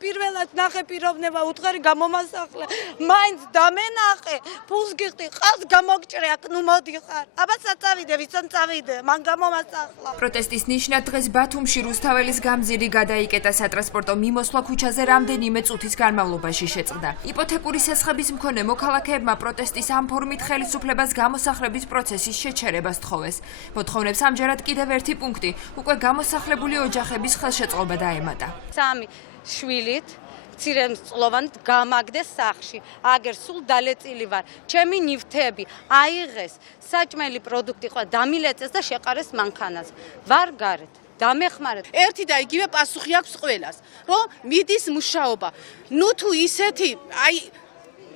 პირველად ნახე პიროვნება უთხარი გამომასახლე. მაინც დამენახე, ფულს გიხდი, ყავს გამოგჭრე აქ, ნუ მოდიხარ. აბა საწავიდე, ვისთან წავიდე, მან გამომასახლა. პროტესტის ნიშნად დღეს ბათუმში რუსთაველის გამზირი გადაიკეტა სატრანსპორტო მიმოსვლა ქუჩაზე რამდენიმე წუთის განმავლობაში შეწყდა. იპოთეკური სესხების მქონე მოქალაქეებმა პროტესტის ამ ფორმით ხელისუფლებას გამოსახლების პროცესის შეჩერებას თხოვეს. მოთხოვნებს ამჯერად კიდევ ერთი პუნქტი, უკვე გამოსახლებული ოჯახების ხელშეწყობა დაემატა. სამი შვილით მცირემწლოვანით გამაგდეს სახლში. აგერ სულ დალეწილი ვარ. ჩემი ნივთები აიღეს, საჭმელი პროდუქტი ყვა დამილეწეს და შეყარეს მანქანაზე. ვარ გარეთ. დამეხმარეთ. ერთი და იგივე პასუხი აქვს ყველას, რომ მიდის მუშაობა.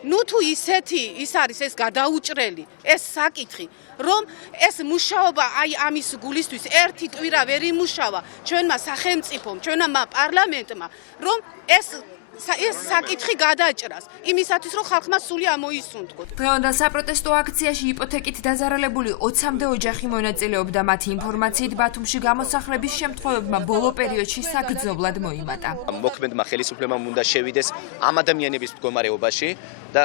ნუ თუ ისეთი ის არის ეს გადაუჭრელი, ეს საკითხი, რომ ეს მუშაობა ამის გულისთვის ერთი ტვირა ვერ იმუშავა ჩვენმა სახელმწიფომ, ჩვენმა პარლამენტმა, რომ ეს საკითხი გადაჭრას, იმისათვის რომ ხალხმა სული ამოისუნთქოთ. დღევანდელ საპროტესტო აქციაში იპოთეკით დაზარალებული 20-მდე ოჯახი მონაწილეობდა. მათი ინფორმაციით ბათუმში გამოსახლების შემთხვევებმა ბოლო პერიოდში საგრძნობლად მოიმატა. მოქმედმა ხელისუფლებამ უნდა შევიდეს ამ ადამიანების მდგომარეობაში და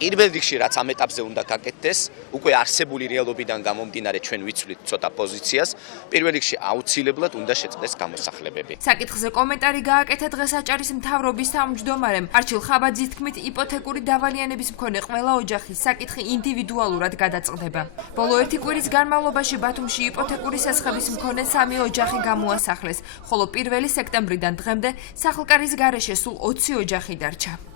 პირველ რიგში რაც ამ ეტაპზე უნდა გაკეთდეს, უკვე არსებული რეალობიდან გამომდინარე ჩვენ ვიცვლით ცოტა პოზიციას, პირველ რიგში აუცილებლად უნდა შეწყდეს გამოსახლებები. საკითხზე კომენტარი გააკეთა დღეს აჭარის მთავრობის თავმჯდომარემ არჩილ ხაბაძის თქმით, იპოთეკური დავალიანების მქონე ყველა ოჯახის საკითხი ინდივიდუალურად გადაწყდება. ბოლო ერთი კვირის განმავლობაში ბათუმში იპოთეკური სესხების მქონე 3 ოჯახი გამოასახლეს, ხოლო 1 სექტემბრიდან დღემდე სახლკარის გარეშე სულ 20 ოჯახი დარჩა.